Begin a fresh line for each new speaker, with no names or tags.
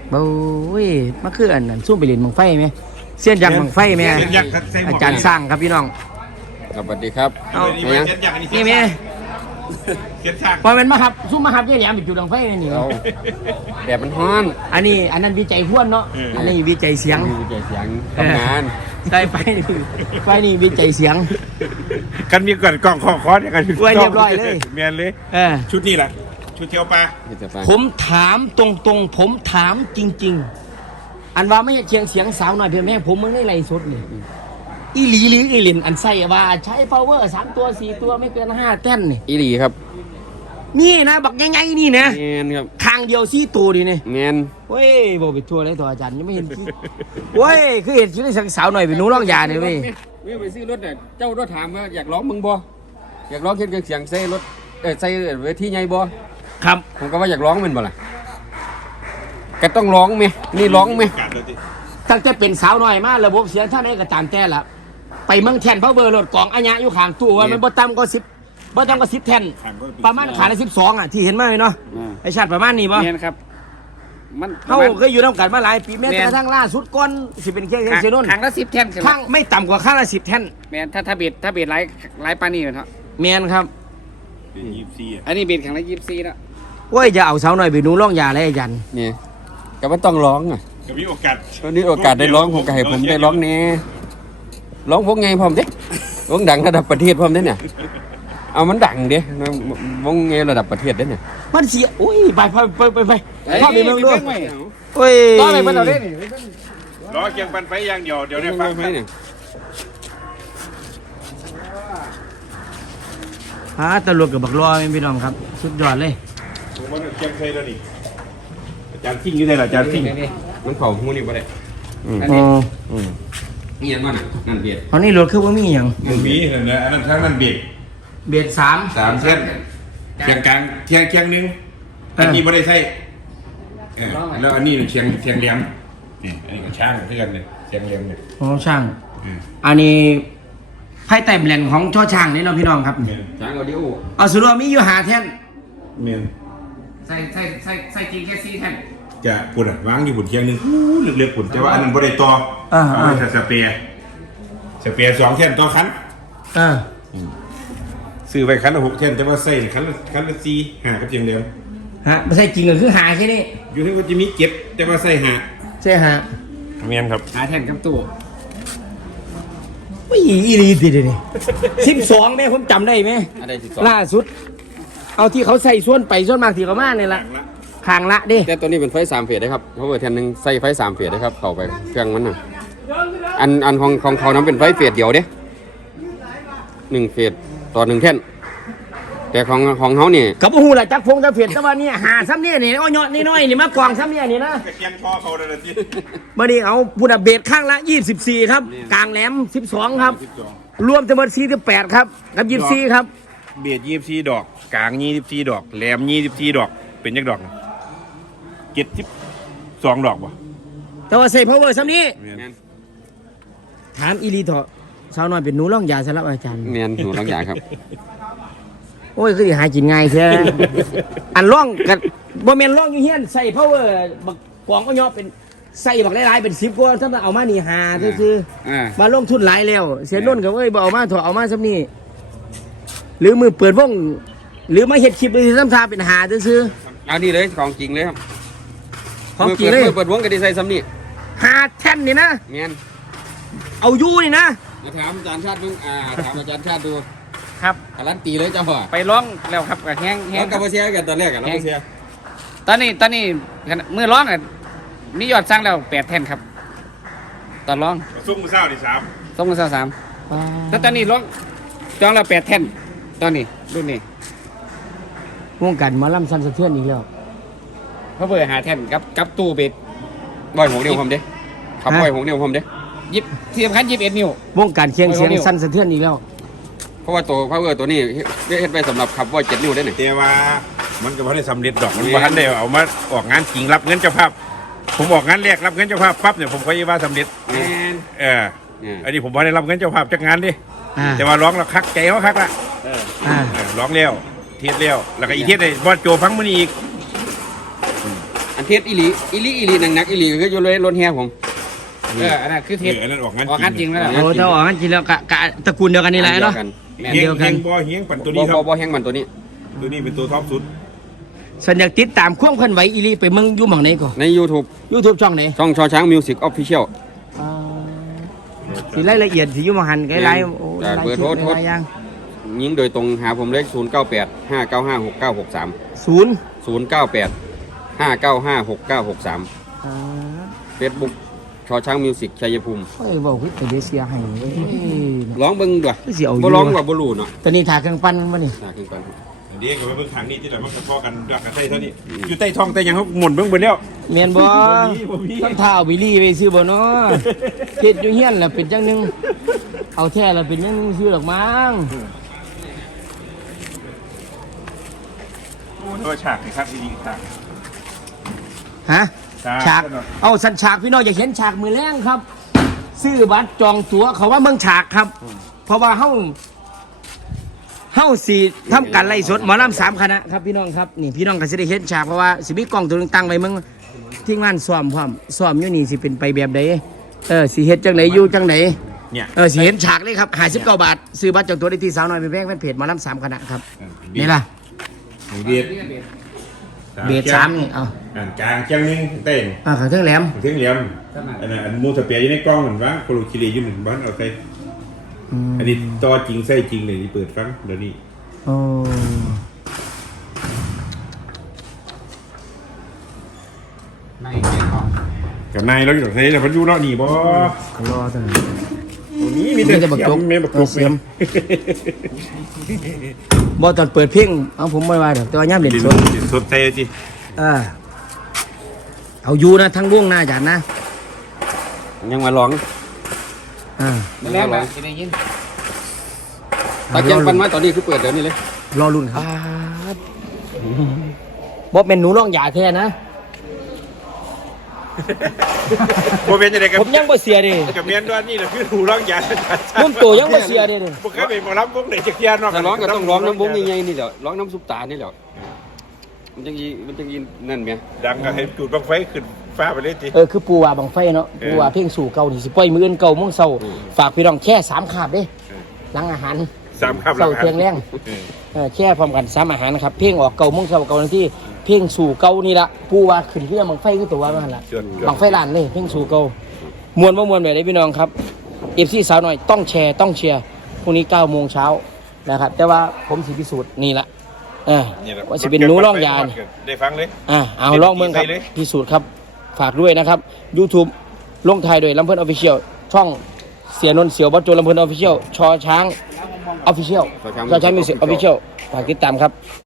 โอ้ยมาคืออันนั้นซุ่มไปเล่นบังไฟไหมเสี้ยนยักษ์บังไฟไหมอาจารย์สร้างครับพี่น้อง
สวัสดีครับ
เอานี่ไหมพอเป็นมาครับซุ่มมาครับเนี่ยอย่างไปจุดบังไฟนี่
แดดมันฮ้อน
อันนั้นวิจัยพ่วนเนาะอันนี้วิจัยเสียง
วิจัยเสียงทำงาน
ได้ไปนี่วิจัยเสียง
กันมีก่อนกล้องคอเนี่ยกัน
เรียบร้อยเลย
เมียนเลยชุดนี้แหละชุดเที่ยวปลา
ผมถามตรงๆผมถามจริงๆอันว่าไม่ใช่เสียงสาวหน่อยเพียงแม่ผมมึงได้ไล่สดเลยอีหลีหรืออีหลินอันใส่ว่าใช้ power 3 ตัว 4 ตัวไม่เกิน5แต้นนี่
อีหลีครับ
นี่นะบักใหญ่ๆนี่นะ
เงนครับ
ทางเดียว4ตัวดิเนี่ย
เงน
เว้ยบอกไปทัวร์เลยตัวอาจารย์ยังไม่เห็นเว้ยคือเห็นชุดสาวหน่อยเป็นหนูร้องยาเนี่ยเว้ย
ไปซื้อรถเนี่ยเจ้ารถถามว่าอยากร้องมึงบ่อยากร้องเสียงใส่รถใส่เวทีใหญ่บ่
ครับ
ผมก็ว่าอยากร้องมันบ่ล่ะก็ต้องร้องไหมนี่ร้องไหม
ตั้งแต่เป็นสาวหน่อยมาระบบเสียงท่านไอ้กระจานแต่ละไปเมืองแทนเพราะเบอร์รถกองอัญญะอยู่ข้างตู้ว่ามันบ่ต่ำก็10แทนประมาณขาด12อ่ะที่เห็นไหมเนาะไอ้ชาติประมาณนี้ป่ะ
เนี่ยครับ
มันเขาเคยอยู่น้ำกันมาหลายปีแม้กระทั่งล่าสุดก้อนสิเป็นเคียงเซนน
ข้างละ10แท่น
ข้างไม่ต่ำกว่าข้างละ10แท่น
แมนถ้าเบ็ดหลายปานนี้เนาะ
แมนครับ
อันนี้เบ็ดข้างละ24แล้ว
โอ้ยจะเอาสาวหน่อยไปหนูร้องยาอะไรยัน
นี่ก็มันต้องร้องอ่ะ
ก็มีโอกาส
วันนี้โอกาสได้ร้องผมก็ให้ผมได้ร้องแน่ร้องพวกไงพร้อมเด้วงดังระดับประเทศพร้อมเด้เนี่ยเอามันดังเด้วงไงระดับประเทศเด้เนี่ย
มันเสียอุ้ยไปพ่อไปเมืองด้วยโอ้ย
ต่อไปมันเอาได้นี่
รอเกียงปันไฟอย่างเดียวเดี๋ยวได้ฟัง
เนี่ย
ตำรวจกับบักรอพี่น้องครับสุดยอดเลย
ผมว่าเกียงเคยแล้วนี่อาจารย์ซิ่งอยู่ไหนล่ะอาจารย์ซิ่ง
มันเผาหูนี่บ่ได้นี่ยันว่านั่นเบียด
ตอนนี้รถคือว่ามีอย่าง
มีนะอันนั้นทั้งนั้นเบียด
3
เส้นเชียงกลางเชียงนึงอันนี้ไม่ได้ใช่แล้วอันนี้เชียงเหลี่ยมนี่อันนี้ก็ช่างเพื่อนเลยเชียงเหลี่ยมเนี่ย
อ๋อช่างอันนี้ไพ่แต่แบรนด์ของช่อช่างนี่เราพี่น้องครับ
ช่างออดิโอ
เอาสุดว่ามีอยู่หาแท่น
เมียน
ใส่จริงแค่4แท่น
จะปุ่นวางอยู่ปุ่นเชียงนึงเลือกปุ่นแต่ว่าอันนั้นไม่ได้ต่อเอาไปสเปีย2แท่นต่อคันซื้อไปคันละ6แท่นแต่ว่าใส่คันละ4 5กับเชียงเหลี่ยม
ไม่ใช่จริงก็คือหาแค่นี้
อยู่ที่ว่าจะมีเก็บแต่ว่าใส่
ใช่
เมียนครับ
หาแท่นกับตู้
ไม่อีรีติเลย12แม่ผมจำได้ไหมล่าสุดเอาที่เขาใส่ส่วนไปส่วนมากที่เขามาเนี่ยละข้างละดิ
แต่ตัวนี้เป็นไฟ3เฟสได้ครับเพราะว่าแท่นนึงใส่ไฟ3เฟสได้ครับเข้าไปเครื่องมันน่ะอันของเขานั้นเป็นไฟเฟสเดียวเด้1เฟสต่อ1แท่นแต่ของเขานี่
กับหูละจักพงจะเฟสแต่ว่านี่หาซ้ำเนี่ยนี่อ้อยนี่น้อยนี่มากวางซ้ำเนี่ยนี่นะ
เกียงพ่อเขาเลยที
มาดิเอาพูดเบสข้างละ24ครับกลางแหลม12ครับรวมจำนวน48ครับกับ24ครับ
เบส24ดอกกลาง24ดอกแหลม24ดอกเป็นยักดอก72ดอกบ่
แต่ว่าใส่พาวเวอร์ซ้ำนี้ถามอีลีเถอะสาวน้อยเป็นหนูร้องยาสำหรับอาจารย์
เมียนหนูร้องยาครับ
โอ้ยคือหากินง่ายแท้อันร้องกับบ่แม่นร้องอยู่เฮียนใส่พาวเวอร์บักกองก็ย่อเป็นใส่บักหลายๆเป็น10กว่าถ้าเอามานี่หาคือมาลงทุนหลายแล้วเสียนุ่นกับเอ้ยบ่เอามาเถอะเอามาซ้ำนี้หรือมือเปิดวงหรือมาเฮ็ดคลิปเลยซ้ำทาเป็นหาซื่อ
เอานี่เลยของจริงเลยครับ
ของจริงเลย
เปิดวงก็ได้ใส่ซ้ำนี่
หาแท่นนี่นะ
เมียน
เอาอยู่นี่นะ
ถามอาจารย์ชาติดูถามอาจารย์ชาติดู
ครับ
การันตีเลยเจ้าพ่อ
ไปร้องแล้วครับกับแห้ง
กับเชียร์กันตอนแรกกันแล้วเชียร์
ตอนนี้เมื่อร้องมียอดสร้างแล้ว8แท่นครับตอนร้อง
ส่งมือเศร้าดิ3
ส่งมือเศร้า3แล้วตอนนี้ร้องจองแล้ว8แท่นตอนนี้รุ่นนี้วงการมาล่ำสั้นสะเทือนอีกแล้วเขาเปิดหาแท่นกับตู้เบ็ด
บ่อยหงเดียวผมเด้ขับบ่อยหงเดียวผมเด้
ที่สำคัญ21 นิ้ววงการเคียงเสียงสั้นสะเทือนอีกแล้ว
เพราะว่าตัวพาวเวอร์ตัวนี้เฮ็ดไปสำหรับขับบ่อย7 นิ้วได้หนึ่ง
แต่ว่ามันก็ไม่ได้สำเร็จดอกมันบ้านได้เอามาออกงานจริงรับเงินเจ้าภาพผมออกงานแรกรับเงินเจ้าภาพปั๊บเนี่ยผมก็ว่าสำเร็จอันนี้ผมไม่ได้รับเงินเจ้าภาพจากงานดิแต่ว่าร้องแล้วคักใจเขาคักละร้องเลี้ยวเทียดเลี้ยวแล้วก็อีเทียดเลยบอสโจฟังมันอีก
เทสอีหลีหนักอีหลีก็อยู่เลยรถแห่ผม
อันนั้นคือเทป
อันนั้นออกงาน
ออกงานจริงแล้ว
โอ้ถ้าออกงั้นจริงแล้วกะตระกูลเดียวกันนี่แหละเนาะ
เฮียงเฮียงบ่เฮียงปั่นตัวนี้ครับ
บ่แห้งมันตัวนี้
ตัวนี้เป็นตัวท็อปสุด
ส่วนอยากติดตามความเคลื่อนไหวอีหลีไปเมืองอยู่หม่องไหนก่อน
ใน YouTube
YouTube ช่องไหน
ช่องชอช้างมิวสิกออฟฟิเชียล
สิรายละเอียดสิอยู่หม่องหันไกลๆโอ้
เบอร์โทร
หลายอย่าง
ยิงโดยตรงหาผมเลข098-595-6963
0
098-595-6963 Facebook ชอช้างมิวสิกชัยภูมิ
เฮ้ยเว้าคือไปเสียให้เว้ย
ร้องเบิ่งด้วย
คือสิเอาอยู่
บ่ร้องว่าบ่รู้เนาะ
ตอนนี้ถ่ายเครื่องปั้นมันบ่นี่
น่าขึ้นกัน
เดี๋ยวก็ไปเบิ่งทางนี้ที่ไหนมันกระพอกันดักกันใต้เท่านี้อยู่ใต้ท้องแต่ยังเขาหมุนเบิ่งเบิ่งแล้ว
แม่นบ่
บ่มี
ต้องท่าเอาบิลลี่ไปซื้อบ่เนาะเฮ็ดอยู่เฮียนล่ะเป็นจังหนึงเอาแท้ล่ะเป็นจังหนึงซื้อดอกมั้ง
ตัวฉากนี่ครับที่นี่ฉาก
ฮะ
ฉาก
ฉากเอาสันฉากพี่น้องอยากเห็นฉากมือแรงครับ ซื้อบัตรจองตั๋วเขาว่าเมืองฉากครับ เพราะว่าเฮาสิทำการไล่สดหมอลำ3คณะครับพี่น้องครับนี่พี่น้องก็สิได้เห็นฉากเพราะว่าสิมีกล้องตัวหนึงตั้งไว้เมืองที่งานซ้อมพร้อมซ้อมอยู่นี่สิเป็นไปแบบใดสิเฮ็ดจังไหนอยู่จังไหน
เนี่ย
สิเห็นฉากเลยครับ59 บาทซื้อบัตรจองตั๋วได้ที่สาวน้อยเป็นแพงเป็นเพจหมอลำ3คณะครับนี่ล่ะ
เบียด
เบส3นี่เอา
กลางเชียงนึงเต้น
ข้างเทิงแหลม
ถึงเหลี่ยมอันนั้นอันมูสเปียอยู่ในกล้องเหมือนว่าโคโลคิรีอยู่หนึ่งบ้านเอาใส่อันนี้ต่อจริงใส่จริงเลยที่เปิดฟังเดี๋ยวนี้
โอ้
กับนายเราอยู่ตรงไหนแต่พันยูเนาะนี่บ่
ก็รอตั้ง
ตรงนี้มีแต่
บัก
เสีย
จ
ม
ก
แม่บักจก
เสียมบ่ตอนเปิดเพลงเอาผมไม่ว่าดอกแต่ว่าย่ำเด่น
ดิน
สด
สดเท่จี
เอาอยู่นะทั้งวงนะอาจารย์นะ
ยังมาร้อง
แล้วแบบจะได้ยิน
ตาเจียงปันมาตอนนี้คือเปิดเดี๋ยวนี้เลย
รอรุ่นครับบ่เป็นหนูร้องหยาแท้นะ
บ่เป็นจังได๋กับ
ผมยังบ่เสียเดิ
กับเมียนด้วยนี่แหละคือหูร้องยา
นุ่มโตยังบ่เสียเดิ
บ่เคยไปหมอลำวงไหนจักเที่ยเนาะ
ถ้าร้องก็ต้องร้องน้ำวงใหญ่ๆนี่แหละร้องน้ำซุปตานี่แหละมันจังยีนั่นไหม
ดังก็ให้จุดบังไฟขึ้นฟ้าไปเลยจิ
คือปูว่าบังไฟเนาะปูว่าเพลงสู่เก่านี่สิปล่อยมื้ออื่นเก่าโมงเช้าฝากพี่น้องแค่3คาบเด้หลังอาหาร
3คำ
เช้าเที่ยงแรงแช่พร้อมกัน3อาหารนะครับเพลงออกเก่าโมงเช้าเก่านาทีเพลงสู่เก่านี่ละปูว่าขึ้นเรื่องบังไฟคือตัวว่ามันล่ะบังไฟล้านเลยเพลงสู่เก่ามวนบ่มวนแบบนี้พี่น้องครับ FC สาวหน่อยต้องแชร์ต้องเชียร์พรุ่งนี้9 โมงเช้านะครับแต่ว่าผมสิพิสูจน์นี่ละว่าสิเป็นหนูร้องยา
ได้ฟังเลย
เอาลองเมืองครับพิสูจน์ครับฝากด้วยนะครับ YouTube ลงท้ายโดยลำเพิ่นออฟฟิเชียลช่องเสียนนท์เสียวบัจโจลำเพิ่นออฟฟิเชียลชอช้างออฟฟิเชียลชอช้างมิวสิกออฟฟิเชียลฝากติดตามครับ